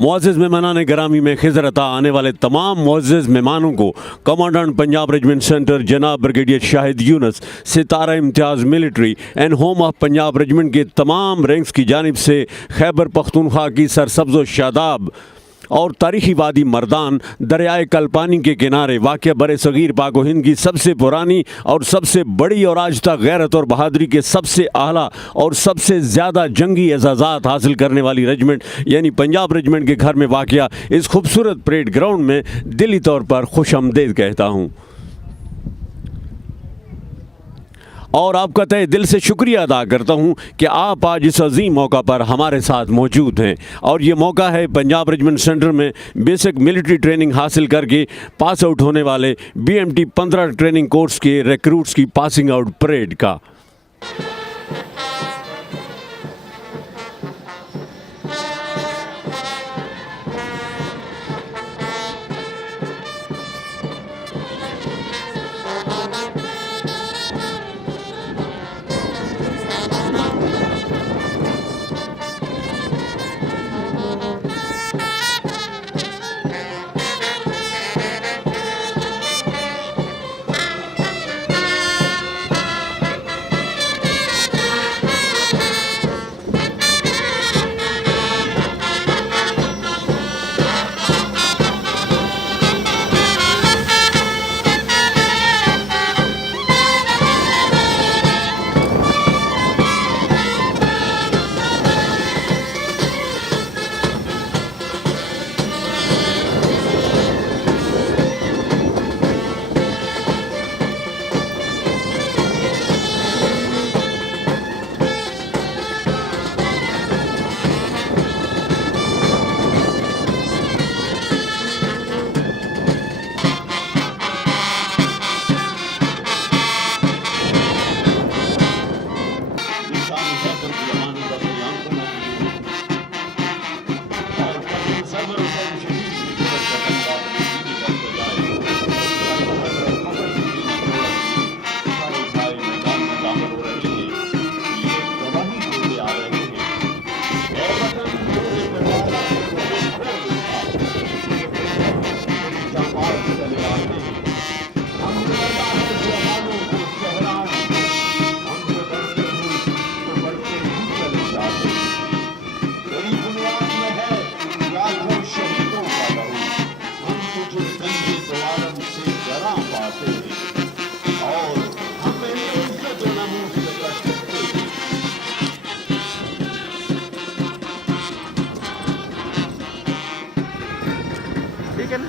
मुअज़्ज़िज़ मेहमानान गिरामी में खिज़र अता आने वाले तमाम मुअज़्ज़िज़ मेहमानों को कमांडेंट पंजाब रेजिमेंट सेंटर जनाब brigadier Shahid Yunus, Sitara Imtiaz military and home of Punjab regiment के तमाम रैंक्स की जानिब से खैबर पख्तूनख्वा की सरसब्ज़ व शादाब और तारीखी वादी मर्दान दरियाए कलपानी के किनारे वाक़या बर सग़ीर पाक व हिंद की सबसे पुरानी और सबसे बड़ी और आज तक गैरत और बहादुरी के सबसे आला और सबसे ज़्यादा जंगी एजाज़ात हासिल करने वाली रेजिमेंट यानी पंजाब रेजिमेंट के घर में वाक़या इस खूबसूरत परेड ग्राउंड में दिली तौर पर खुशामदीद कहता हूँ और आपका तहे दिल से शुक्रिया अदा करता हूं कि आप आज इस अजीम मौका पर हमारे साथ मौजूद हैं। और ये मौका है पंजाब रेजिमेंट सेंटर में बेसिक मिलिट्री ट्रेनिंग हासिल करके पास आउट होने वाले BMT 15 ट्रेनिंग कोर्स के रिक्रूट्स की पासिंग आउट परेड का। ठीक है ना?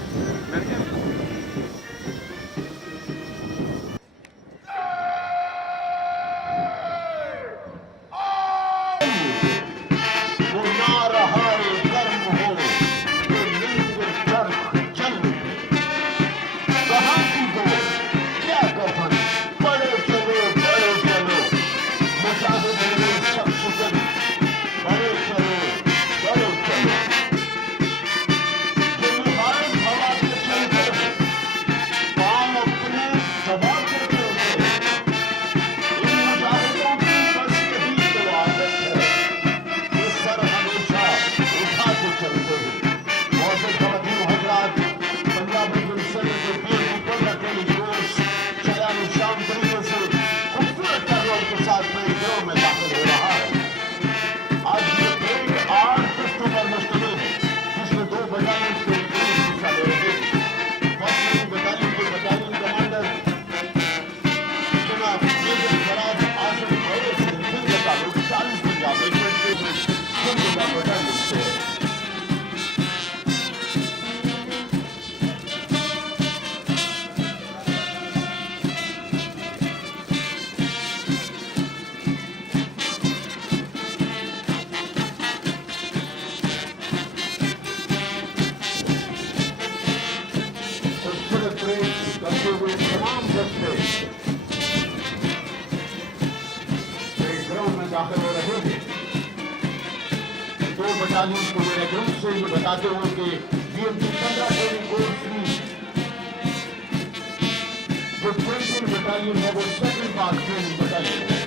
दाखिल हो रहे हैं। दो बटालियन को मेरे ग्रुप से ये बताते हुए कि BMT 15 ट्रेनिंग कोर्स की जो 20 बटालियन है वो सेकंड पार्ट ट्रेनिंग बटालियन है।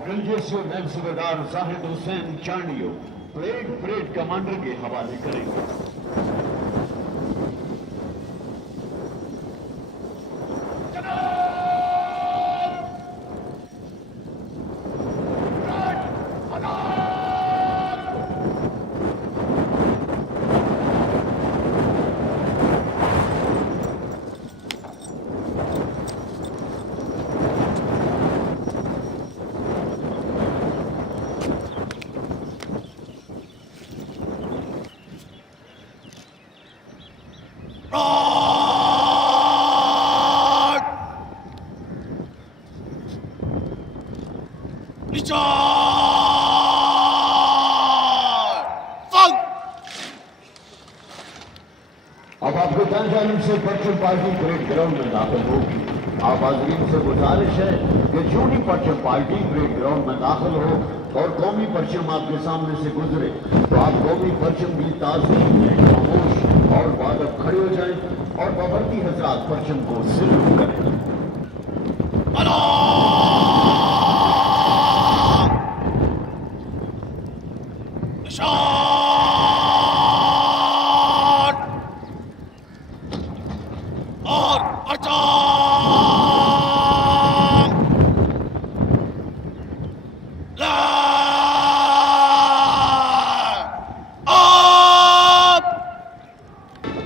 ब्रिगेडियर नैब सूबेदार जाहिद हुसैन चांडियो परेड कमांडर के हवाले करेंगे। अब आपको जानकारी से परचम पार्टी परेड ग्राउंड में दाखिल होगी। आप हाज़रीन से गुजारिश है कि जो भी परचम पार्टी परेड ग्राउंड में दाखिल हो और कौमी परचम आपके सामने से गुजरे तो आप कौमी परचम की ताज़ीम में खामोश और बादब खड़े हो जाएं और बाबरती हजरात परचम को सैल्यूट करें।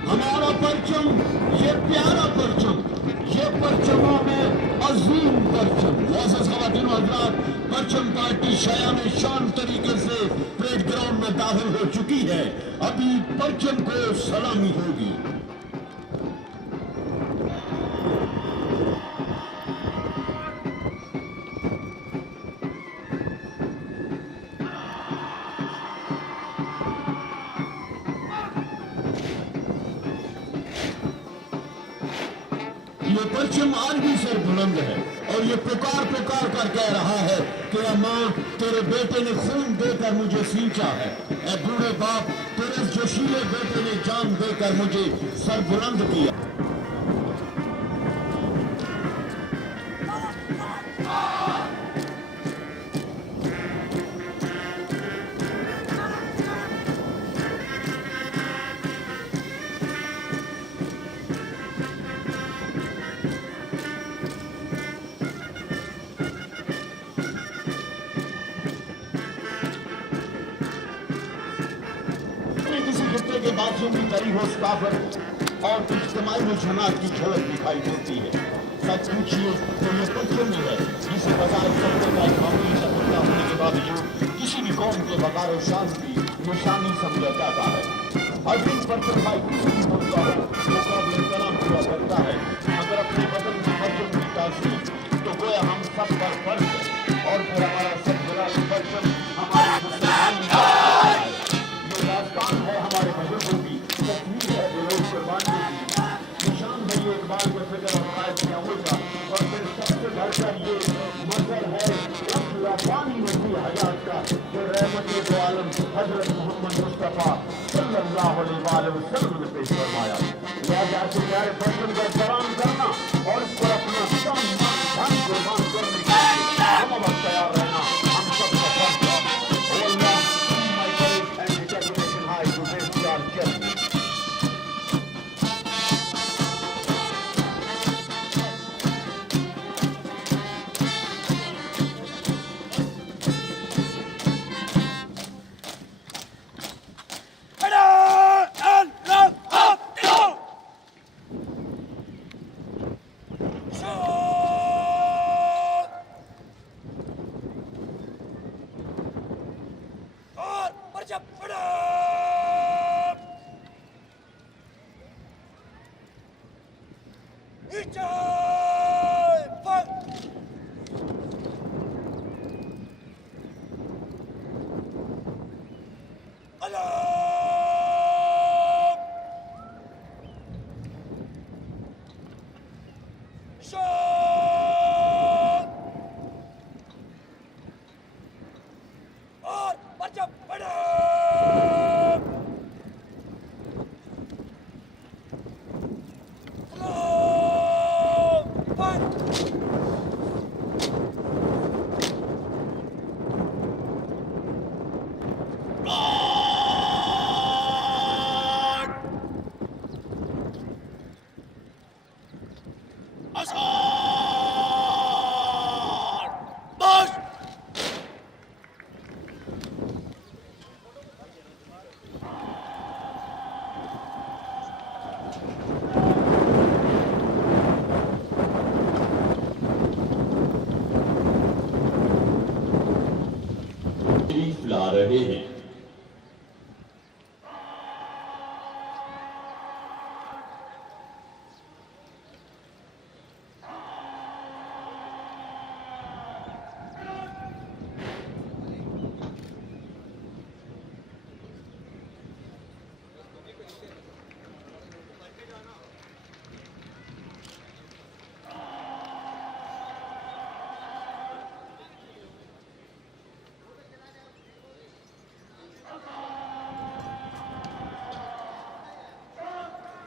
हमारा परचम, ये प्यारा परचम, ये परचमों में अजीम परचम। मोअज़्ज़ज़ ख़वातीन व हज़रात, परचम पार्टी शायान शान तरीके से परेड ग्राउंड में दाखिल हो चुकी है। अभी परचम को सलामी होगी। ये परचम आज भी सर बुलंद है और ये पुकार पुकार कर कह रहा है कि माँ, तेरे बेटे ने खून देकर मुझे सींचा है। ऐ बूढ़े बाप, तेरे जोशीले बेटे ने जान देकर मुझे सर बुलंद किया। के बातों की तरी हो काफर और इज्तिमाई रुझानात की झलक दिखाई देती है। सच पूछिए तो ये परचम ही है जिसे बाजार सत्तर का मामूली सफलता होने के बावजूद किसी भी कौम के वकार और शान की निशानी समझा जाता है। हर दिन परचम भाई किसी भी मुल्क का हो तो काबिल एहतराम हुआ करता है, मगर अपने बदन में परचम की ताज़ीम तो गोया हम सब पर फर्ज है और फिर हमारा सब बड़ा परचम हमारे मुसलमान ये दास्तान है हमारे बुजुर्गों की, तस्वीर है बेरोज़ कुर्बानियों की, निशान है ये इकबाल के फिक्र और कायद किया होगा और फिर सबसे बड़ा मगर ये मगर है रब्बानी वसी हयात का जो रहमत दो आलम हजरत मोहम्मद मुस्तफ़ा सल्लल्लाहु अलैहि वसल्लम ने पेश फरमाया। लिहाजा ऐसे प्यारे बच्चों का सलाम करना और इस पर अपना तन मन धन कुर्बान करने के लिए हम अब तैयार रहना हम सबका फर्ज है। ओ अल्लाह, my courage and determination high to face our journey. तशरीफ ला रहे हैं।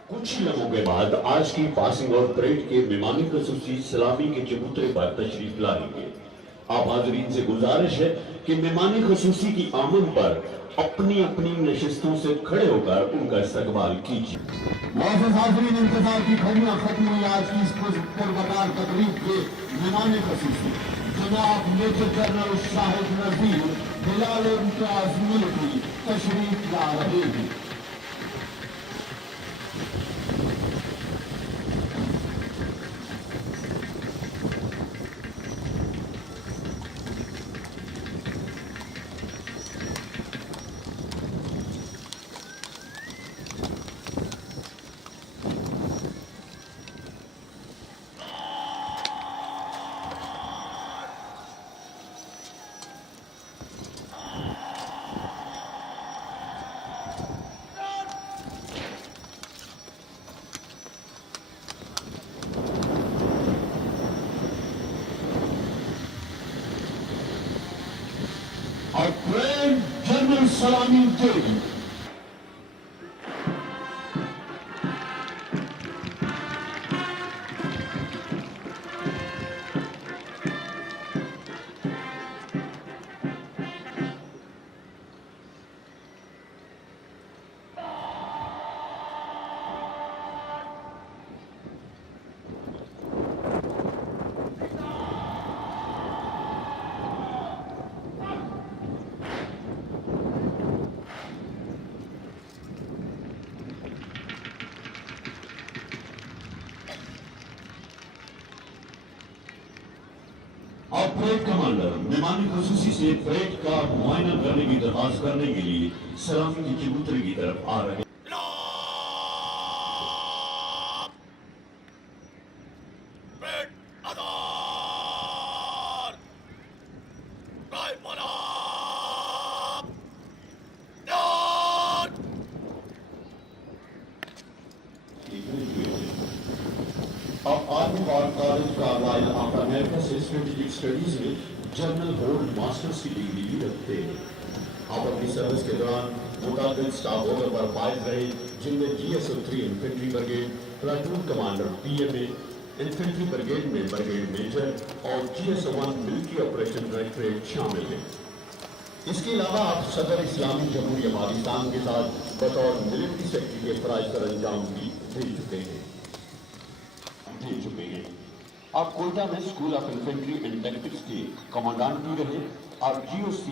कुछ लम्हों के बाद आज की पासिंग आउट परेड के मेहमानी खसूसी सलामी के चबूतरे पर तशरीफ लाएंगे। आप हाजरीन से गुजारिश है कि मेहमानी खसूसी की आमद पर अपनी अपनी नशिस्तों से खड़े होकर उनका इस्तकबाल कीजिए। मौजूद हाजरीन, इंतजार की घड़ियां खत्म हुई। आज की इस पुरवकार तकरीब के मेहमानी खसूसी जनाब मेजर जनरल शाहिद नजीर हिलाल इम्तियाज मिलिट्री तशरीफ ला रहे हैं। और ग्रैंड जनरल सलामी देगी। और परेड कमांडर मेहमानी खसूसी से परेड का मुआयना करने की दरखास्त करने के लिए सलामी के चबूतरे की तरफ आ रहे हैं। अब आर्मी वार कॉलेज का रॉयल आफर अमेरिका से स्ट्रेटेजिक स्टडीज में जनरल होल्ड मास्टर्स की डिग्री भी रखते हैं। आप अपनी सर्विस के दौरान मुताबिक स्टाफ ऑर्डर पर फायद रहे, जिनमें GSO-3 infantry brigade, platoon commander PMA, infantry brigade में ब्रिगेड मेजर और GSO-1 मिलिट्री ऑपरेशन डायरेक्टरेट शामिल हैं। इसके अलावा आप सदर इस्लामी जमहूरिया पाकिस्तान के साथ बतौर मिलिट्री सेक्रेटरी के फराइज सर अंजाम भी दे चुके हैं। आप कोयटा में school of infantry and tactics के कमांडेंट भी रहे और GOC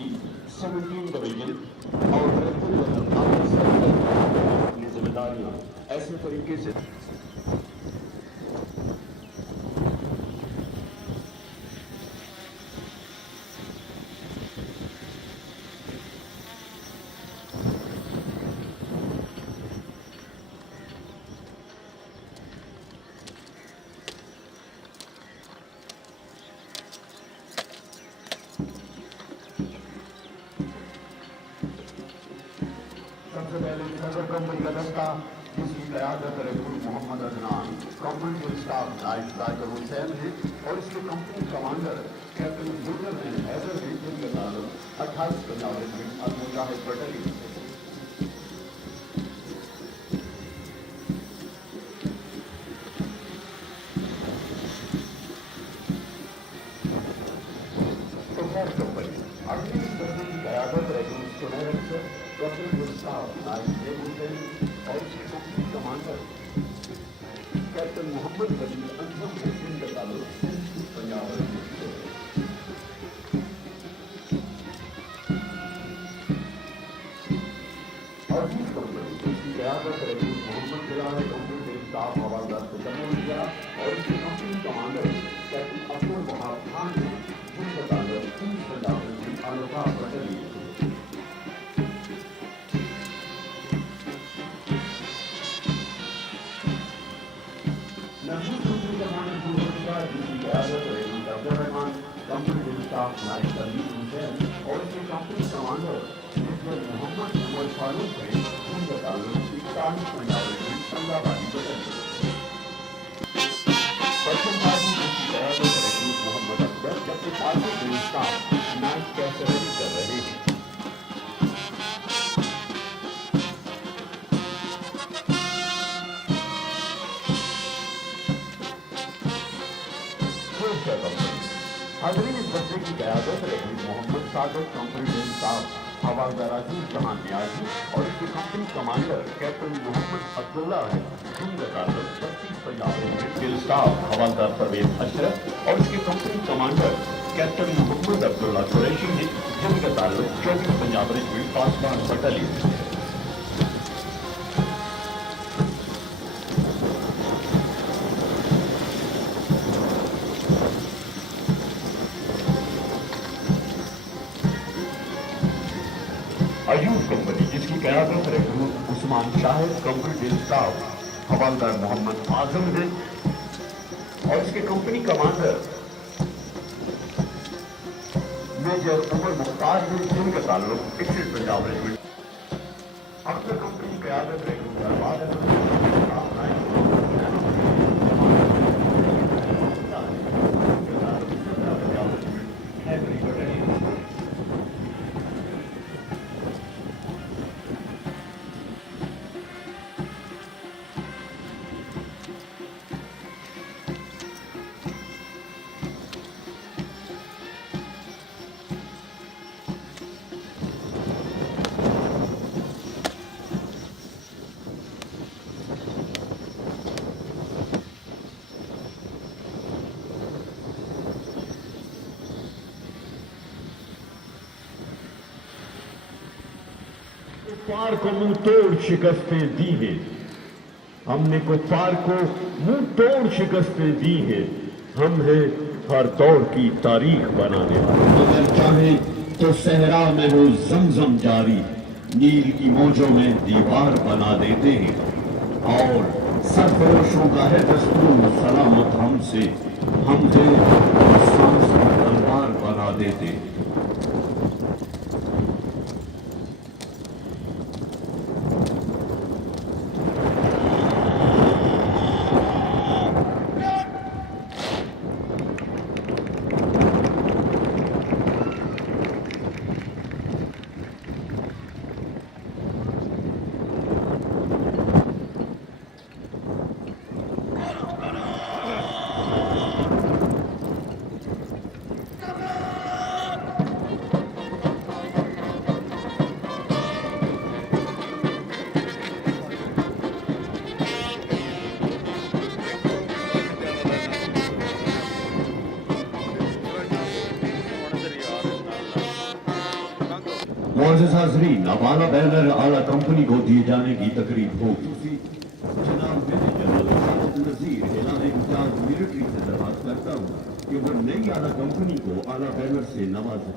17 डिवीजन और अपनी जिम्मेदारियां ऐसे तरीके से सबसे पहले सदर कंपनी का दस्ता जिसकी क़यादत रसूल मोहम्मद अदनान, कंपनी के स्टाफ नाइट जाकिर हुसैन है और इसके कंपनी कमांडर कैप्टन जुल्फर हैदर है, जिनके ताल्लुक 28 पंजाब रेजिमेंट और मुजाहिद बटालियन से। कंपनी अगली दस्ते की क़यादत रसूल सुनहर अफसर डॉक्टर गुस्ताफ नाइट हुसैन और इसके कंपनी कमांडर कैप्टन मोहम्मद वजीर अंजम है, जिनका ताल्लुक पंजाब रेजिमेंट से है। और इस कंपनी इसकी क़यादत रसूल मोहम्मद बिलाल कंपनी के स्टाफ हवालदार से जम्मू किया और इसके company commander captain Abdul Wahab Khan है, जिनका ताल्लुक 30 पंजाब रेजिमेंट आलोहा बटालियन से। कंपनी स्टाफ नाइट सलीम हुसैन और इसके company commander major Mohammad Umar Farooq है, जिनका ताल्लुक 41 पंजाब रेजिमेंट अल्लाहबादी बटालियन से। पश्चिम पार्टी की क़यादत रसूल मोहम्मद अकबर, जबकि पार्टी के स्टाफ नाइट कैसररी कर रहे हैं। हाज़रीन, इस दस्ते की क़यादत रसूल मोहम्मद सादत, कंपनी के स्टाफ हवालदार अजीज जहान न्याजी और इसके company commander captain Mohammad Abdullah है, जिनका ताल्लुक 32 पंजाब रेजिमेंट के स्टाफ हवालदार परवेज अशरफ और इसके company commander captain Mohammad Abdullah Qureshi है, जिनका ताल्लुक 24 पंजाब रेजिमेंट पासवान बटालियन से है। अयूब कंपनी जिसकी क़यादत रसूल उस्मान शाहिद, कंपनी के स्टाफ हवालदार मोहम्मद आजम है और इसके company commander major Umar Mukhtar है, जिनका ताल्लुक 21 पंजाब रेजिमेंट। अक्सर कंपनी की क़यादत रसूल कुफ्फार को मुंह तोड़ शिकस्तें दी है, हमने कुफ्फार को मुंह तोड़ शिकस्तें दी है, हम है हर दौर की तारीख बनाने वाले। अगर चाहे तो सहरा में हो जमजम जारी, नील की मौजों में दीवार बना देते हैं और सरफरोशों का है दस्तूर सलामत हमसे, हम है सांस का तलवार बना देते हैं। मुअज़्ज़िज़ हाज़रीन, अब आला बैनर आला कंपनी को दिए जाने की तकरीब होगी। जनाब मेजर जनरल नज़ीर एलान इम्तियाज मिलिट्री से दरख्वास्त करता हूँ कि वो नई आला कंपनी को आला बैनर से नवाजें।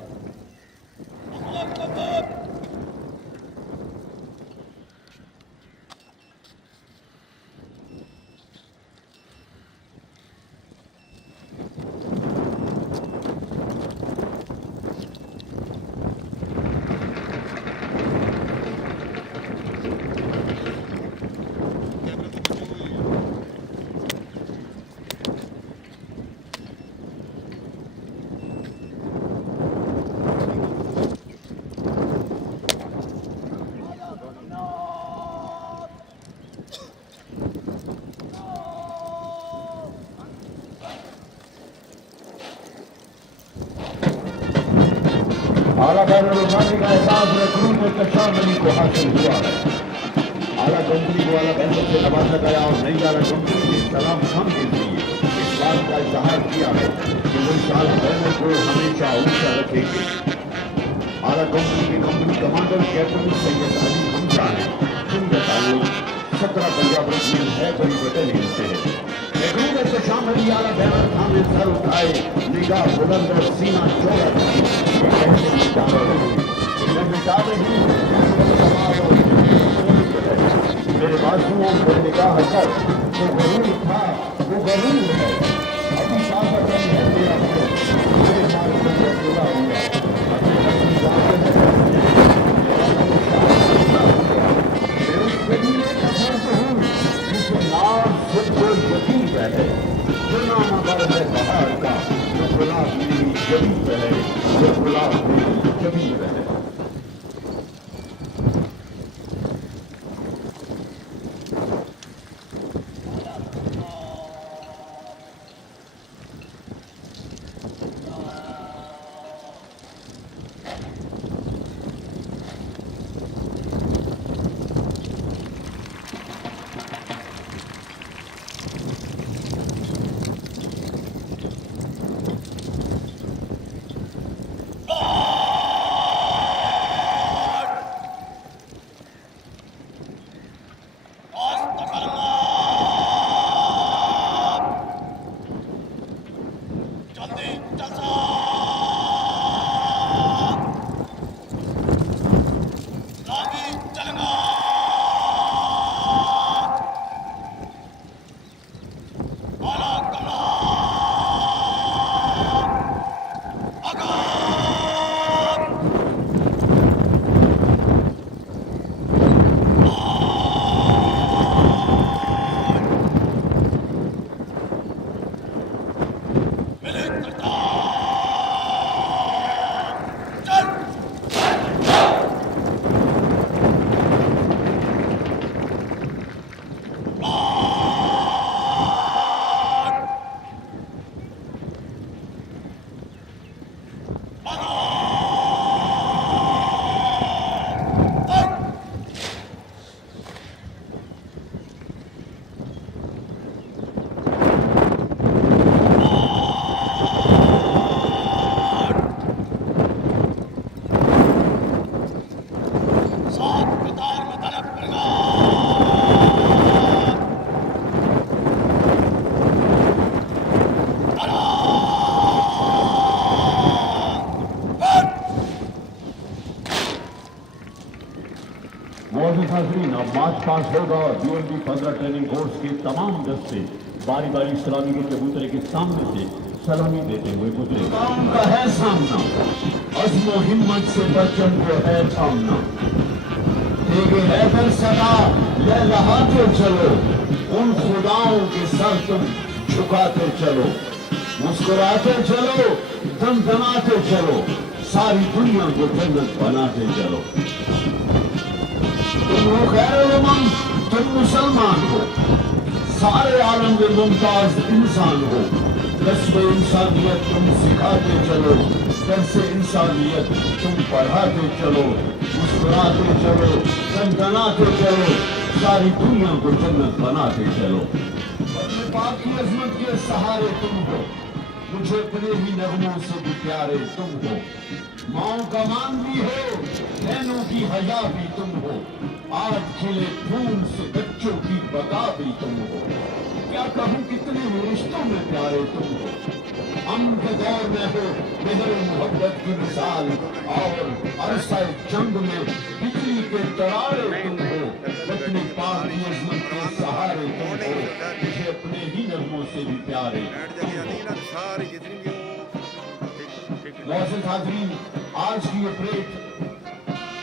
आला बैनर उठाने का एहसास रखूं में कशाम अली को हासिल हुआ है। आला कंपनी को आला बैनर से नवाजा गया और नई आला कंपनी ने सलाम खान के जरिए इस बात का इजहार किया है कि वो इस आला बैनर को हमेशा ऊंचा रखेंगे। आला कंपनी के company commander captain Syed Ali Hamza ने जिनका ताल्लुक 17 पंजाब रेजिमेंट है बड़ी बटालियन से है। शाम अली आला बैनर थामे सर उठाए, निगाह बुलंद और सीना चौड़ा मेरे बाजुओं पर निगाह कर वो गरूर था, वो गरूर है। अभी साथ है मेरा मेरे माल को खुदा हुआ है जो नाम अगर है बाहर का, जो गुलाब मेरी जबी है, जो गुलाब मेरी जबी है। अब मार्च पास होगा और यूएनबी 15 ट्रेनिंग कोर्स के तमाम दस्ते बारी बारी सलामी के चबूतरे के सामने से सलामी देते हुए गुजरे। काम का है सामना, अज़्म और हिम्मत से बचन को है सामना। देगे है फिर सदा लहलहाते चलो, उन खुदाओं के सर तुम झुकाते चलो, मुस्कुराते चलो, दमदमाते चलो, सारी दुनिया को जन्नत बनाते चलो। तुम हो खैर उमम, तुम मुसलमान हो, सारे आलम में मुमताज इंसान हो। कस्बे इंसानियत तुम सिखाते चलो, दर्से इंसानियत तुम पढ़ाते चलो, मुस्कुराते चलो, दमदमाते चलो, सारी दुनिया को जन्नत बनाते चलो। अपने पाक की अजमत के सहारे तुम हो, मुझे अपने ही नगमों से भी प्यारे तुम हो। माओ का मान भी हो, बहनों की हया भी तुम हो। आज खिले फूल से बच्चों की बका भी तुम हो। क्या कहूँ कितने रिश्तों में प्यारे तुम हो। हम के दौर में हो मेहर मोहब्बत की मिसाल, और अरसा जंग में बिजली के तरारे तुम हो। अपनी पाक की अजमत के सहारे तुम हो। मुझे अपने ही नगमों से भी प्यारे तुम हो। मोअज़्ज़िज़ हाज़रीन, आज की ये परेड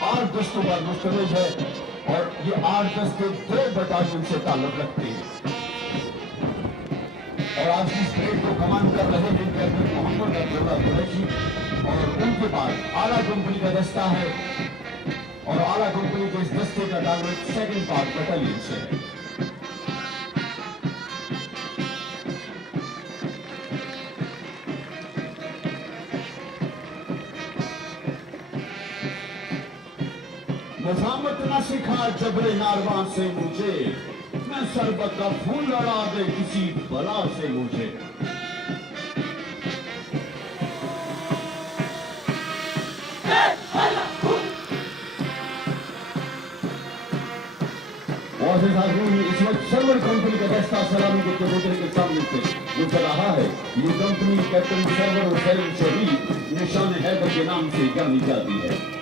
8 दस्तों पर मुश्तमिल है, और ये 8 दस्ते 2 बटालियन से ताल्लुक रखते हैं। और आज की परेड को कमान कर रहे हैं कैप्टन मोहम्मद अब्दुल्ला कुरैशी, और उनके पास आला कंपनी का दस्ता है, और आला कंपनी के इस दस्ते का ताल्लुक 2nd पार्ट बटालियन से है। मज़ामत न सिखा जबरे नारवा से मुझे, मैं सरबत का फूल लड़ा दे किसी बला से मुझे। मोअज़्ज़िज़ हाज़रीन, इस वक्त सर्वर कंपनी का दस्ता सलामी के कबूतर के सामने से गुजर रहा है। ये कंपनी कैप्टन सर्वर हुसैन शहीद निशान हैदर के नाम से जानी जाती है।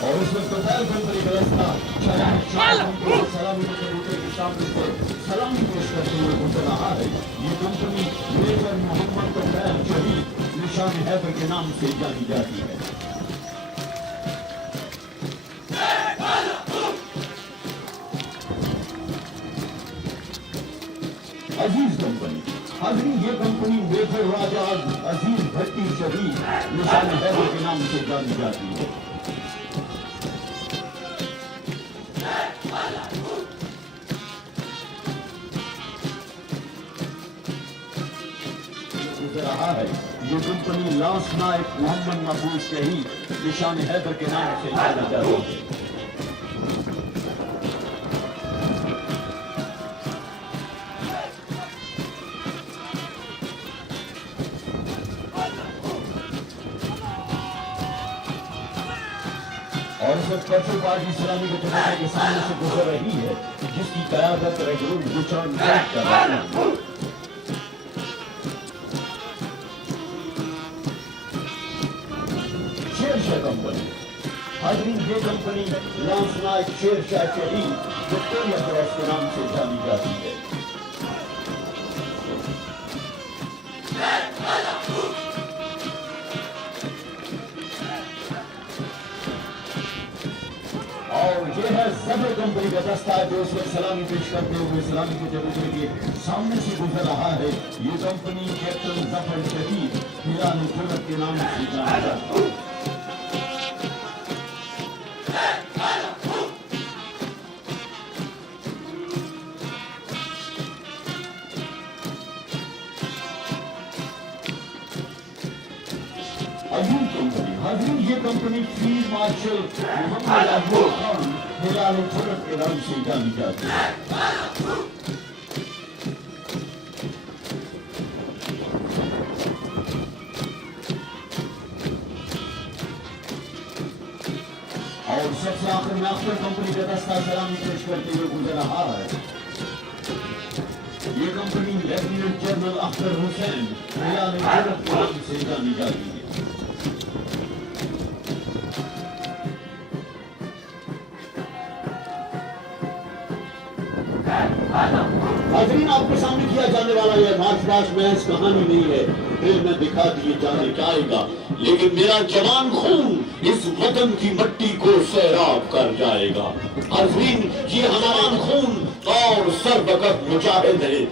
और उसमें पटेल कंपनी का दस्ता सलामी के कबूतर के सामने से सलामी पेश करते हुए गुजर रहा है। ये कंपनी मेजर मोहम्मद पटेल शहीद निशान हैदर के नाम से जानी जाती है। अजीज कंपनी, हाज़रीन, ये कंपनी मेजर राजा अजीज भट्टी शहीद निशान हैदर के नाम से जानी जाती है। रहा है ये कंपनी लांस नायक मोहम्मद महफूज शहीद निशान हैदर के नाम से जानी जाती है। और इस वक्त पर्सनल पार्टी सलामी के कबूतर के सामने से गुजर रही है, जिसकी कयादत रेगुलर गुचौन कर रहा है। शेरशाह कंपनी, हाज़रीन, ये कंपनी लांस नायक शेरशाह शहीद विक्टोरिया क्रॉस के नाम से जानी जाती है। और ये है ज़फर कंपनी का दस्ता जो उस वक्त सलामी पेश करते हुए सलामी के कबूतर के सामने से गुजर रहा है। ये कंपनी कैप्टन ज़फर शहीद हिलाल जुर्रत के नाम से जानी जाती है। अयूब कंपनी, हाज़रीन, ये company field marshal Mohammad Abdul Khan हिलाल जुर्रत के नाम से जानी जाती है। और सबसे आखिर में अख्तर कंपनी का दस्ता सलामी पेश करते हुए गुजर रहा है। ये company lieutenant general Akhtar Hussain हिलाल जुर्रत के नाम से जानी जाती है। हाज़रीन, आपके सामने किया जाने वाला यह मार्च पास्ट महज कहानी नहीं है, फिल्म में दिखा दिए जाने जाएगा, लेकिन मेरा जवान खून इस वतन की मिट्टी को सैराब कर जाएगा। हाज़रीन, ये हमारा खून और सरबकत मुजाहिद है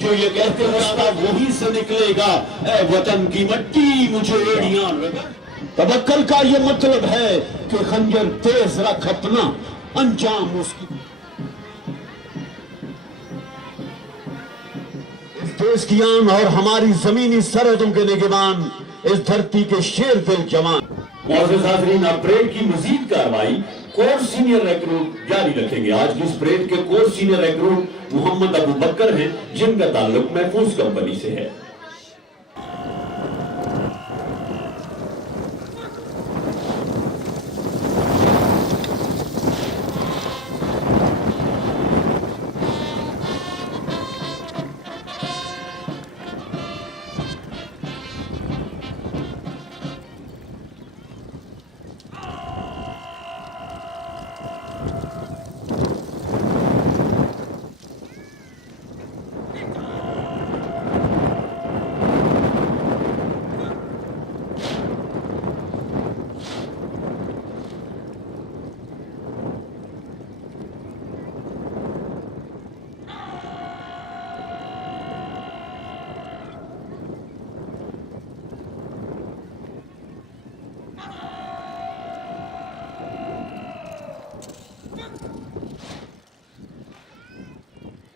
जो ये कहते हैं वहीं से निकलेगा, ऐ वतन की मिट्टी मुझे एड़ियां लगा। तवक्कल का ये मतलब है कि खंजर तेज रख अपना, अंजाम उसकी। इस देश की आन और हमारी जमीनी सरहदों के निगहबान, इस धरती के शेर दिल जवान। मौजूद हाज़रीन, अब परेड की मजीद कार्रवाई कोर सीनियर रिक्रूट जारी रखेंगे। आज की इस परेड के corps senior recruit Mohammad Abu Bakr हैं, जिनका ताल्लुक महफूज कंपनी से है।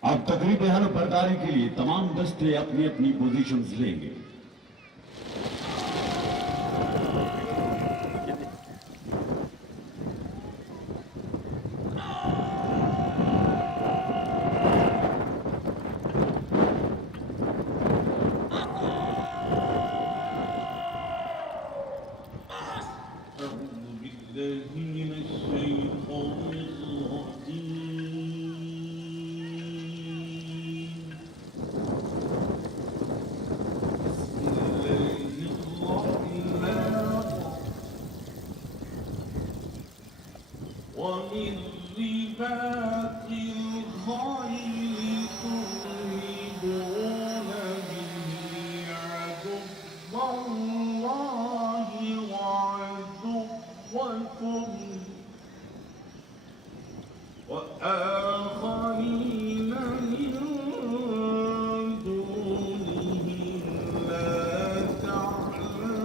अब तकरीब हर बरदारी के लिए तमाम दस्ते अपनी अपनी पोजीशंस लेंगे। ومن رباط الخيل ترهبون به عدو الله وعدوكم وآخرين من دونهم لا تعلمونهم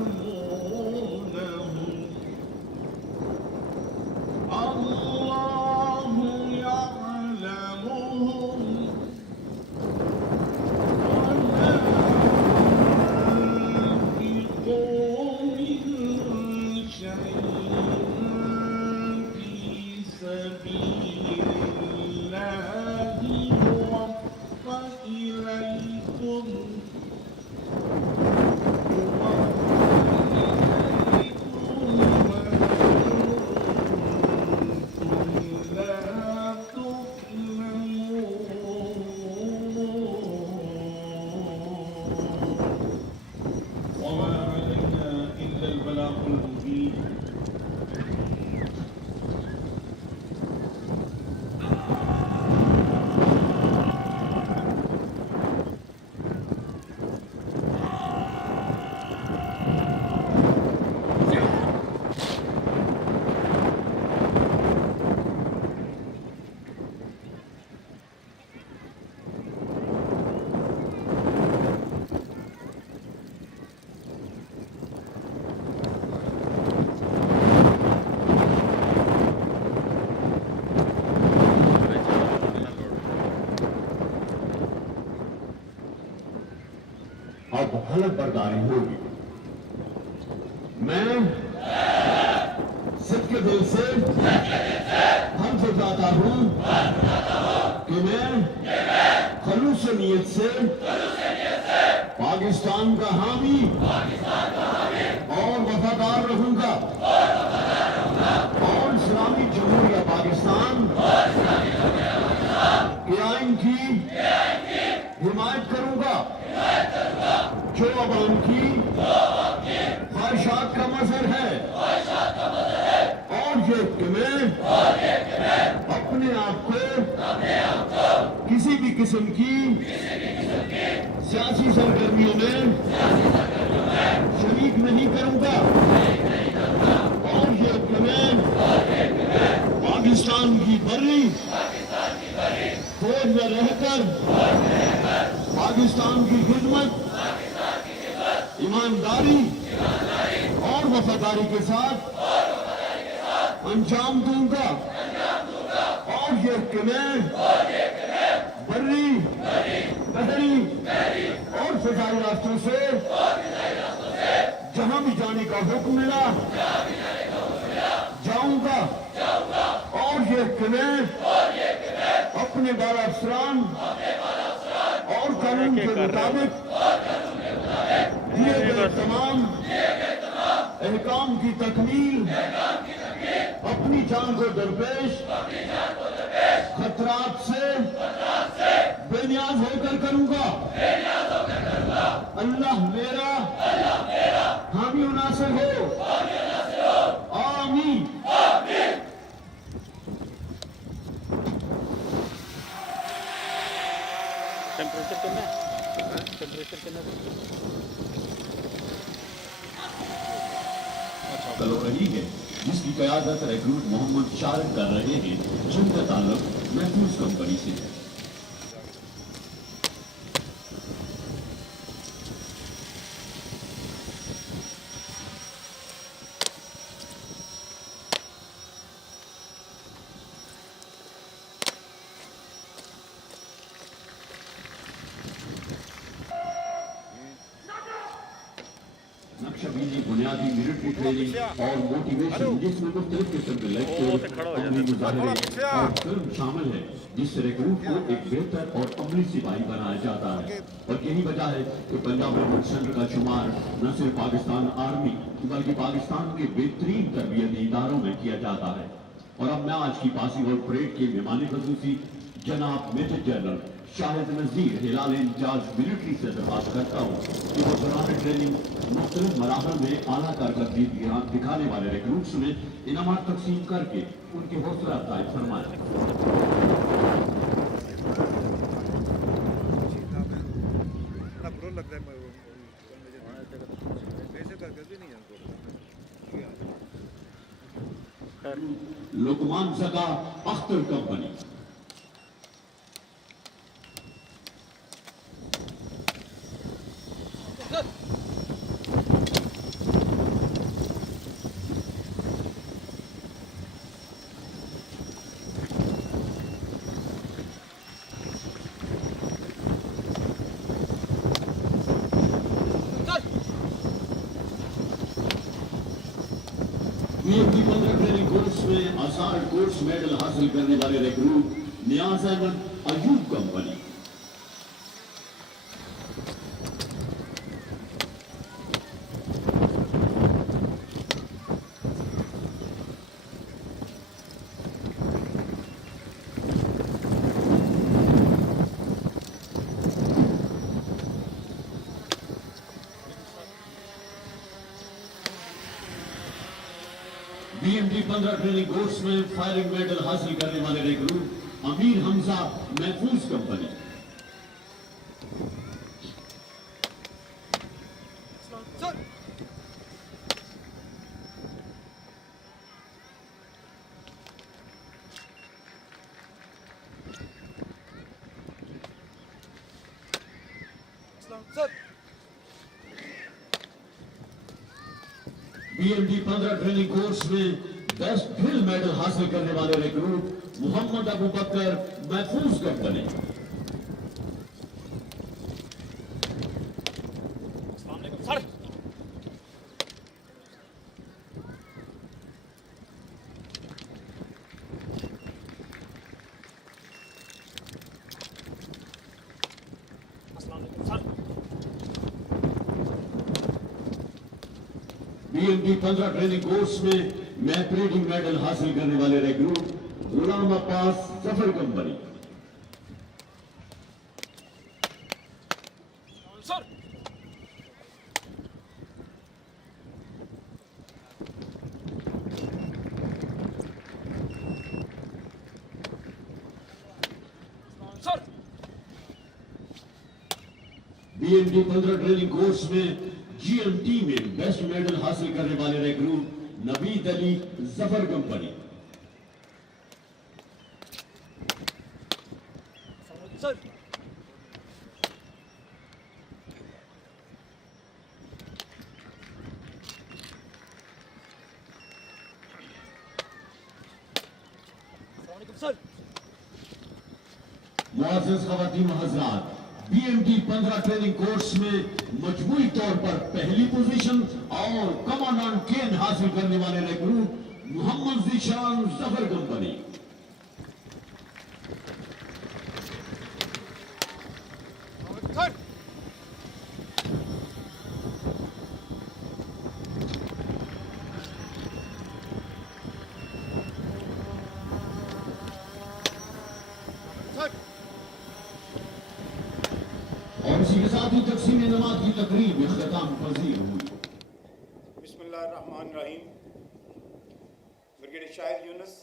الله يعلمهم وما تنفقوا من شيء في سبيل الله يوفى إليكم وما علينا إلا البلاغ المبين अब हलफ बरदारी होगी। मैं सच्चे दिल से हम जाता हूँ कि मैं खलूस नीयत से पाकिस्तान का हामी और वफादार रहूंगा और इस्लामी जमहूरिया पाकिस्तान के आइन की हिमायत करूंगा, जो अवाम की ख्वाहिशात का मजहर है, और ये कि मैं अपने आप को किसी भी किस्म की सियासी सरगर्मियों में शरीक नहीं करूंगा, और ये कि मैं पाकिस्तान की बर्री फौज में रहकर पाकिस्तान की खिदमत ईमानदारी और वफादारी के साथ अंजाम दूंगा और ये किलें बर्री बहरी और फिजाई रास्तों से जहां भी जाने का हुक्म मिला जाऊंगा और ये किलें अपने बाला अफसरान और कानून के मुताबिक दिए गए तमाम अहकाम की तकमील अपनी जान को दरपेश खतरात से बेनियाज होकर करूंगा। अल्लाह मेरा हामी नासिर हो। आमीन। टेम्परेचर कितना है? टेम्परेचर कितना है? चलो रही है जिसकी क़यादत रिक्रूट मोहम्मद शारिक कर रहे हैं, जिनका ताल्लुक महफूज कंपनी से है। नक्शबंदी बुनियादी मिलिट्री ट्रेनिंग और मोटिवेशन जिसमें मुख्तलिफ किस्म के लेक्चर अमली मुजाहरे और फिल्म शामिल है, जिससे रिक्रूट को एक बेहतर और अमली सिपाही बनाया जाता है। और यही वजह है कि पंजाब रेजिमेंट सेंटर का शुमार न सिर्फ पाकिस्तान आर्मी बल्कि पाकिस्तान के बेहतरीन तरबियती इदारों में किया जाता है। और अब मैं आज की पासिंग आउट परेड के मेहमान ख़ुसूसी जनाब मेजर जनरल शाहिद नज़ीर हिलाल इंचार्ज मिलिट्री से दरख्वास्त करता हूँ कि वो दौरान ट्रेनिंग मुख्तलिफ मराहल में आला कारकर्दगी दिखाने वाले रिक्रूट्स में इनामात तकसीम करके उनकी हौसला अफजाई फरमाएं। लग रहा है Luqman Zaka Akhtar company. PMD 15 training course में आसार कोर्स मेडल हासिल करने वाले recruit Niaz Ahmed Ayub company. BMD 15 training course में फायरिंग मेडल हासिल करने वाले recruit Amir Hamza Mahfooz company. BMD 15 training course में बेस्ट ड्रिल मेडल हासिल करने वाले recruit Mohammad Abu Bakr Mahfooz company. Sir BMD 15 training course में मैथ रीडिंग मेडल हासिल करने वाले रिक्रूट गुलाम Abbas Safar company. Sir sir BMD 15 training course में जीएमटी में बेस्ट मेडल हासिल करने वाले recruit Naveed Ali Zafar company. Sir sir मुआज़्ज़िज़ ख़वातीन व हज़रात, BMT 15 ट्रेनिंग कोर्स में मजमूई तौर पर पहली पोजीशन और कमांडेंट केन हासिल करने वाले रिक्रूट मोहम्मद ज़ीशान जफर कंपनी। और इसी के साथ ही तक़सीम नमाज की तकरीब इख्तिताम पज़ीर हुई। बिस्मिल्लाहिर्रहमानिर्रहीम। Brigadier Shahid Yunus,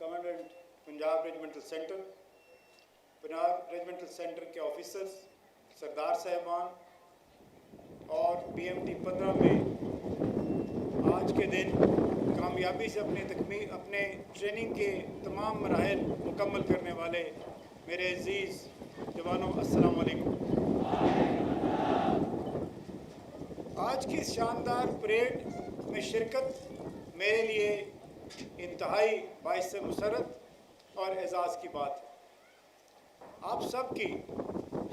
commandant Punjab regimental centre, Punjab regimental centre के ऑफिसर्स, सरदार साहबान और BMT 15 में आज के दिन कामयाबी से अपने ट्रेनिंग के तमाम मराहिल मुकम्मल करने वाले मेरे अजीज़ जवानों, अस्सलाम वालेकुम। आज की शानदार परेड में शिरकत मेरे लिए इंतहाई बाइस मुसरत और एजाज़ की बात है। आप सब की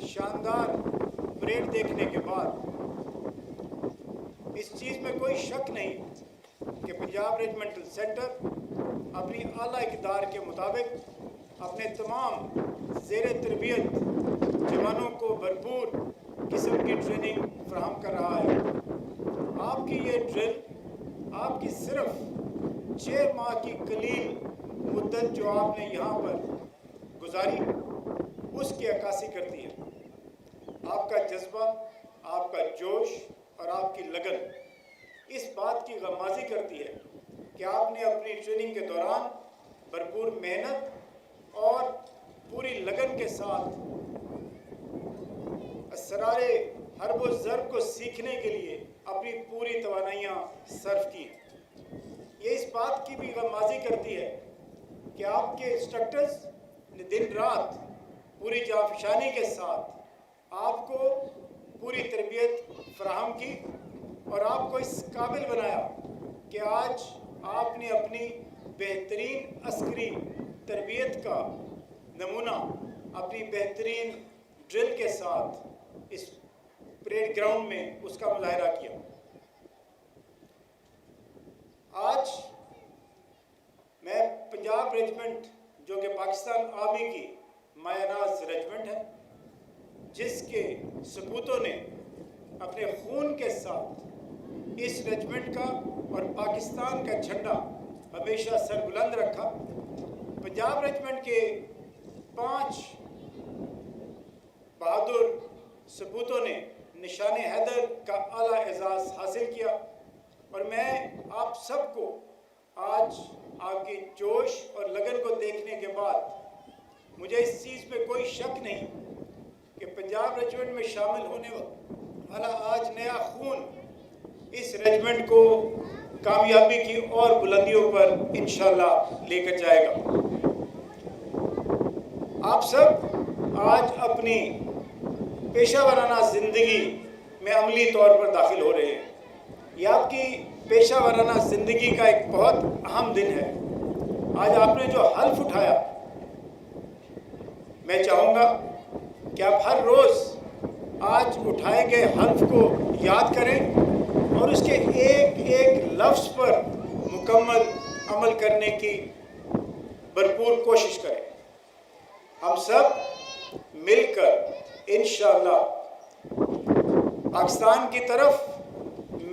शानदार परेड देखने के बाद इस चीज़ में कोई शक नहीं कि पंजाब रेजिमेंटल सेंटर अपनी आला इक़दार के मुताबिक अपने तमाम ज़ेरे तरबियत जवानों को भरपूर किस्म की ट्रेनिंग फराहम कर रहा है। आपकी ये ड्रिल आपकी सिर्फ 6 माह की कलील मुद्दत जो आपने यहाँ पर गुजारी उसकी अक्कासी करती है। आपका जज्बा, आपका जोश और आपकी लगन इस बात की गमाज़ी करती है कि आपने अपनी ट्रेनिंग के दौरान भरपूर मेहनत और पूरी लगन के साथ असरारे हर्ब व ज़र्ब को सीखने के लिए अपनी पूरी तवानाइयाँ सर्फ की। ये इस बात की भी गमाज़ी करती है कि आपके इंस्ट्रक्टर्स ने दिन रात पूरी जाफशानी के साथ आपको पूरी तरबियत फराहम की और आपको इस काबिल बनाया कि आज आपने अपनी बेहतरीन अस्करी तरबियत का नमूना अपनी बेहतरीन ड्रिल के साथ इस परेड ग्राउंड में उसका मुजाहरा किया। आज मैं पंजाब रेजिमेंट जो कि पाकिस्तान आर्मी की मायनाज रेजिमेंट है, जिसके सपूतों ने अपने खून के साथ इस रेजिमेंट का और पाकिस्तान का झंडा हमेशा सरबुलंद रखा। पंजाब रेजिमेंट के 5 बहादुर सपूतों ने निशाने हैदर का आला एजाज़ हासिल किया और मैं आप सबको आज आपके जोश और लगन को देखने के बाद मुझे इस चीज़ पे कोई शक नहीं कि पंजाब रेजिमेंट में शामिल होने वाला आज नया खून इस रेजिमेंट को कामयाबी की और बुलंदियों पर इंशाल्लाह लेकर जाएगा। आप सब आज अपनी पेशा वाराना ज़िंदगी में अमली तौर पर दाखिल हो रहे हैं। ये आपकी पेशा वाराना ज़िंदगी का एक बहुत अहम दिन है। आज आपने जो हल्फ उठाया, मैं चाहूँगा कि आप हर रोज़ आज उठाए गए हल्फ को याद करें और उसके एक एक लफ्ज़ पर मुकम्मल अमल करने की भरपूर कोशिश करें। हम सब मिलकर इंशाअल्लाह पाकिस्तान की तरफ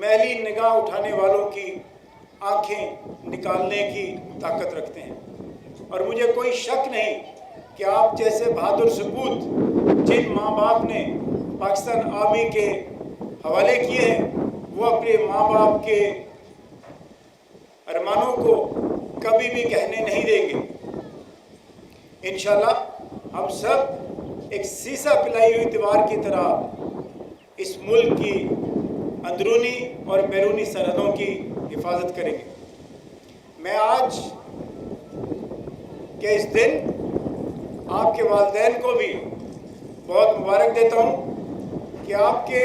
मैली निगाह उठाने वालों की आंखें निकालने की ताकत रखते हैं और मुझे कोई शक नहीं कि आप जैसे बहादुर सपूत जिन माँ बाप ने पाकिस्तान आर्मी के हवाले किए हैं, वो अपने माँ बाप के अरमानों को कभी भी कहने नहीं देंगे। इंशाल्लाह हम सब एक सीसा पिलाई हुई दीवार की तरह इस मुल्क की अंदरूनी और बैरूनी सरहदों की हिफाजत करेंगे। मैं आज के इस दिन आपके वालिदैन को भी बहुत मुबारक देता हूँ कि आपके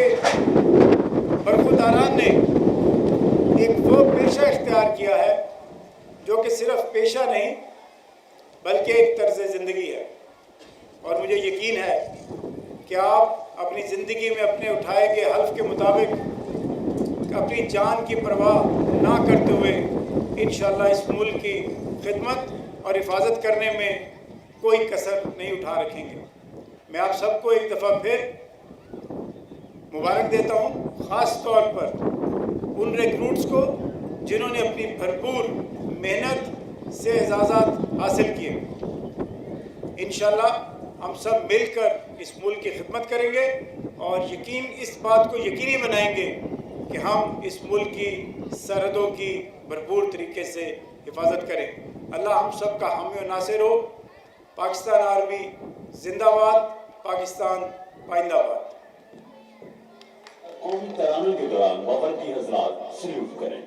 बरखुरदारान ने एक वो पेशा इख्तियार किया है जो कि सिर्फ पेशा नहीं बल्कि एक तर्ज ज़िंदगी है। और मुझे यकीन है कि आप अपनी ज़िंदगी में अपने उठाए गए हल्फ के मुताबिक अपनी जान की परवाह ना करते हुए इंशाअल्लाह इस मुल्क की खिदमत और हिफाजत करने में कोई कसर नहीं उठा रखेंगे। मैं आप सबको एक दफ़ा फिर मुबारक देता हूँ, ख़ास तौर पर उन रिक्रूट्स को जिन्होंने अपनी भरपूर मेहनत से एजाज़ात हासिल किए। इंशाअल्लाह हम सब मिलकर इस मुल्क की खिदमत करेंगे और इस बात को यकीनी बनाएंगे कि हम इस मुल्क की सरहदों की भरपूर तरीके से हिफाजत करें। अल्लाह हम सब का हामी और नासिर हो। पाकिस्तान आर्मी जिंदाबाद, पाकिस्तान पाइंदाबाद। कौमी तरानों के दौरान वफाकी हजरात सल्यूट करें।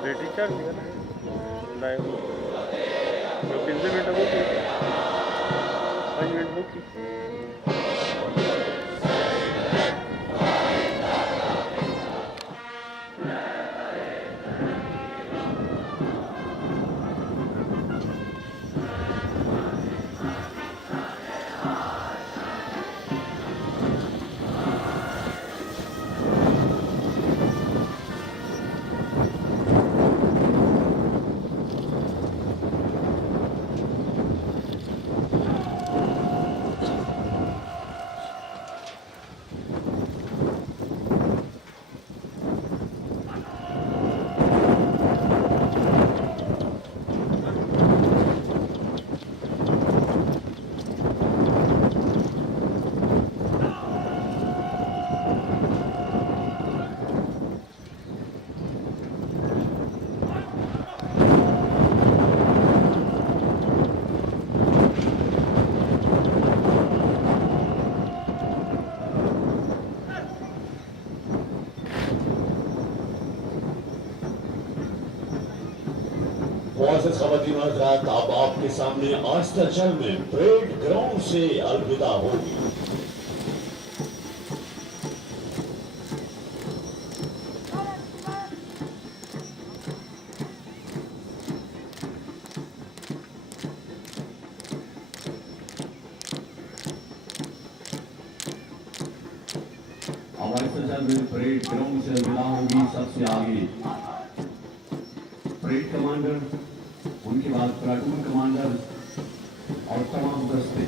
रेडी कर दिया ना लाइव जो 15 मिनट हो गए 5 मिनट हो गए। मुअज़्ज़ज़ ख़वातीन और हज़रात, अब आपके सामने आस्ताचल में परेड ग्राउंड से अलविदा होगी। हमारे आस्ताचल में परेड ग्राउंड से अलविदा होगी। सबसे आगे परेड कमांडर, उनके बाद प्लाटून कमांडर और तमाम दस्ते।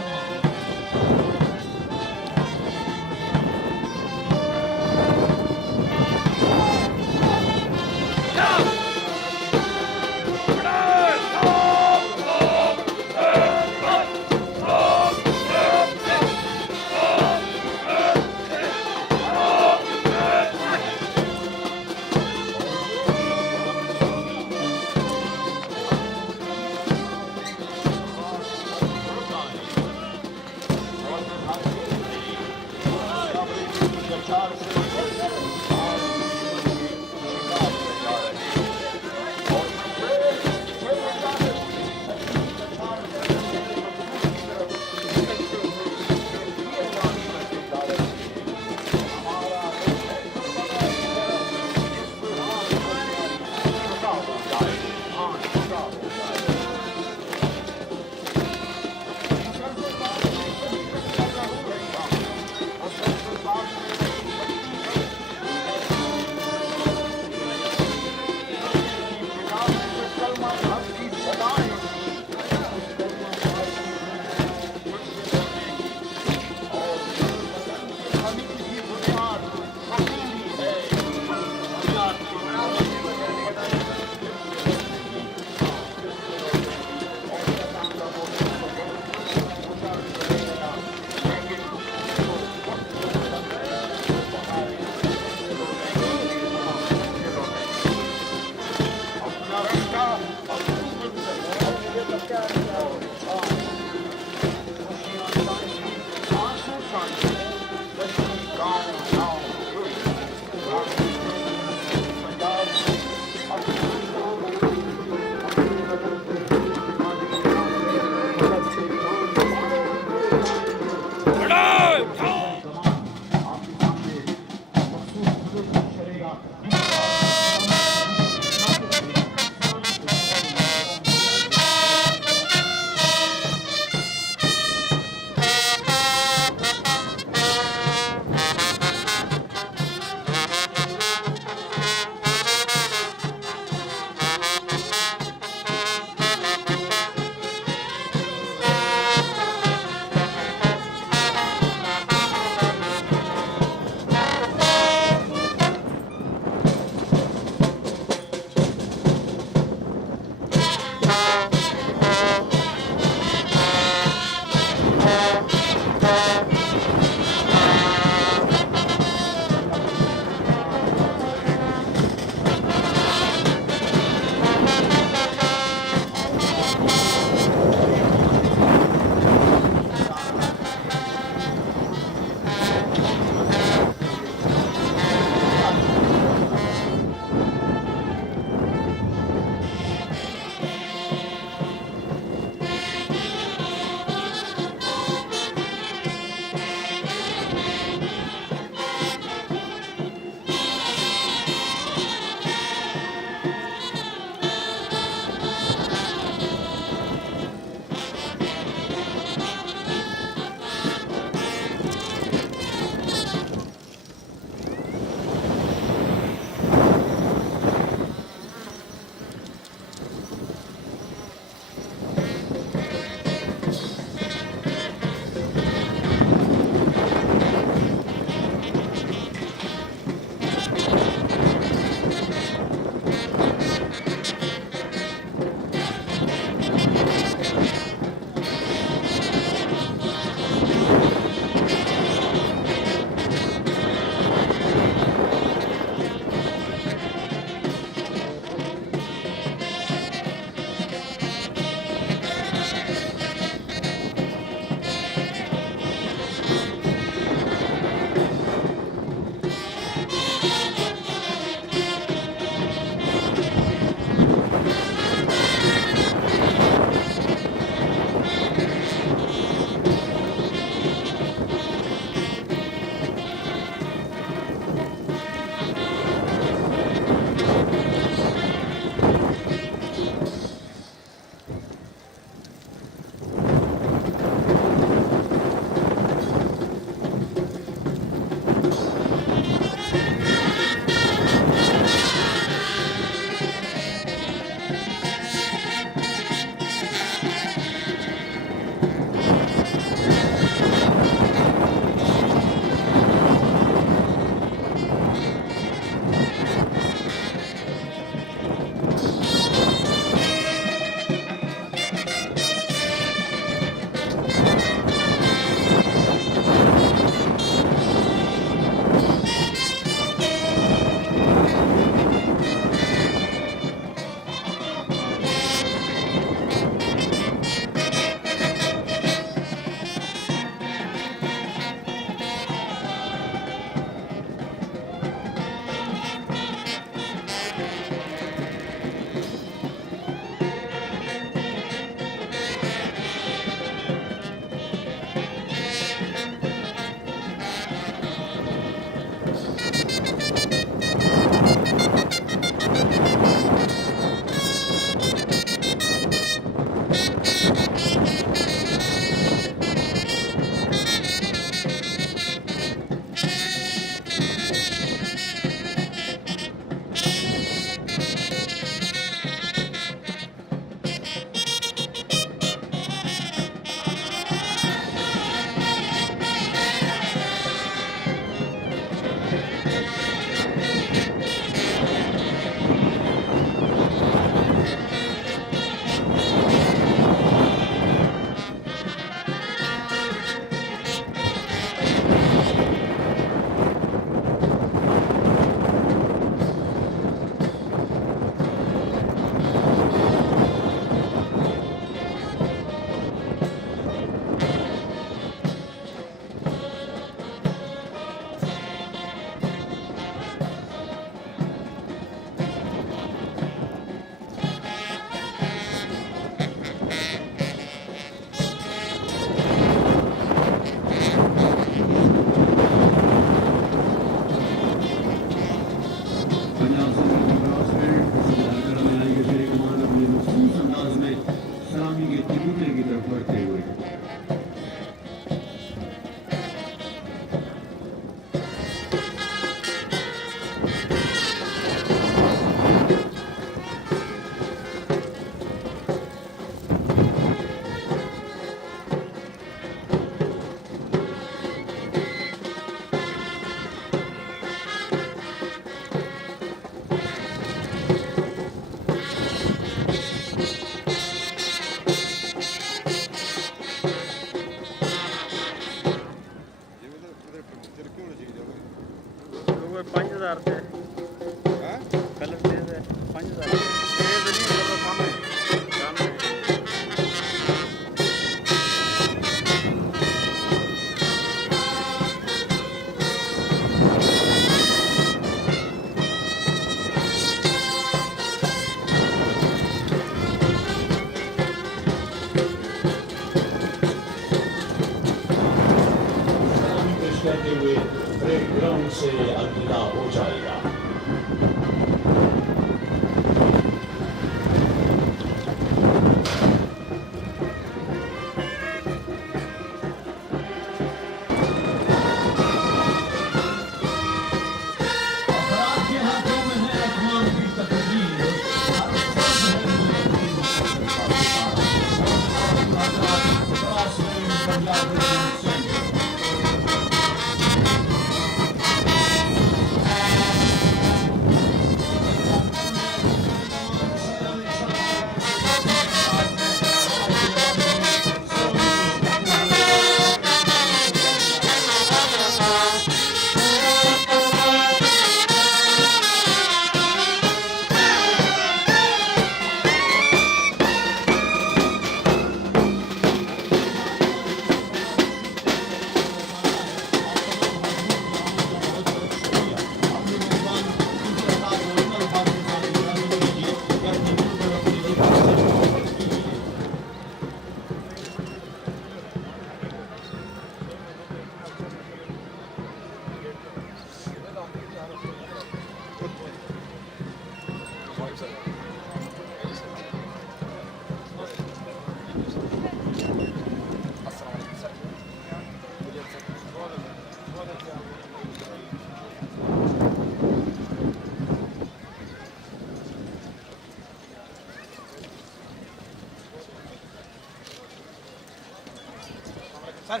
Sir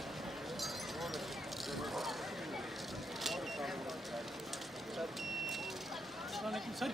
sir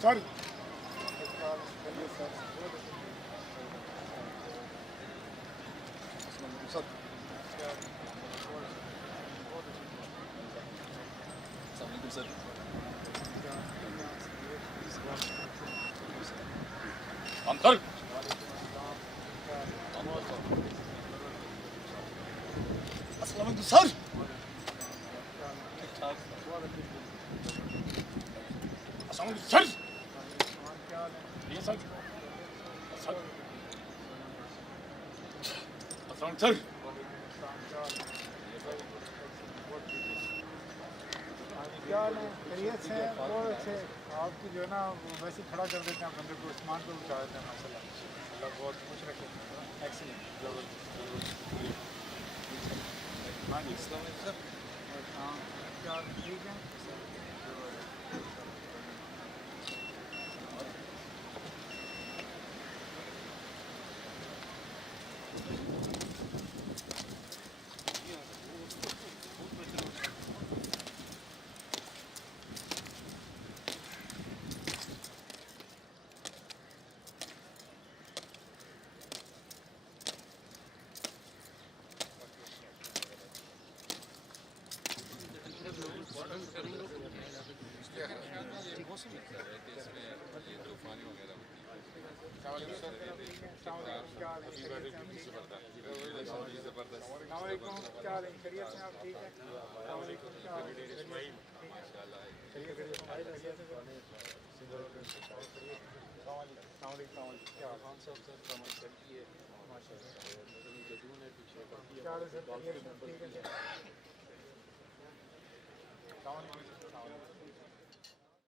sir sir sir ये सर सर सर क्या खैरियत से बहुत अच्छे आपकी जो है ना वैसे खड़ा कर देते हैं बंदे को आसमान पर उठा देते हैं माशाल्लाह अल्लाह बहुत खुश रखे एक्सीलेंट हाँ जी सर हाँ क्या ठीक है क्या खैरियत से आप ठीक है क्या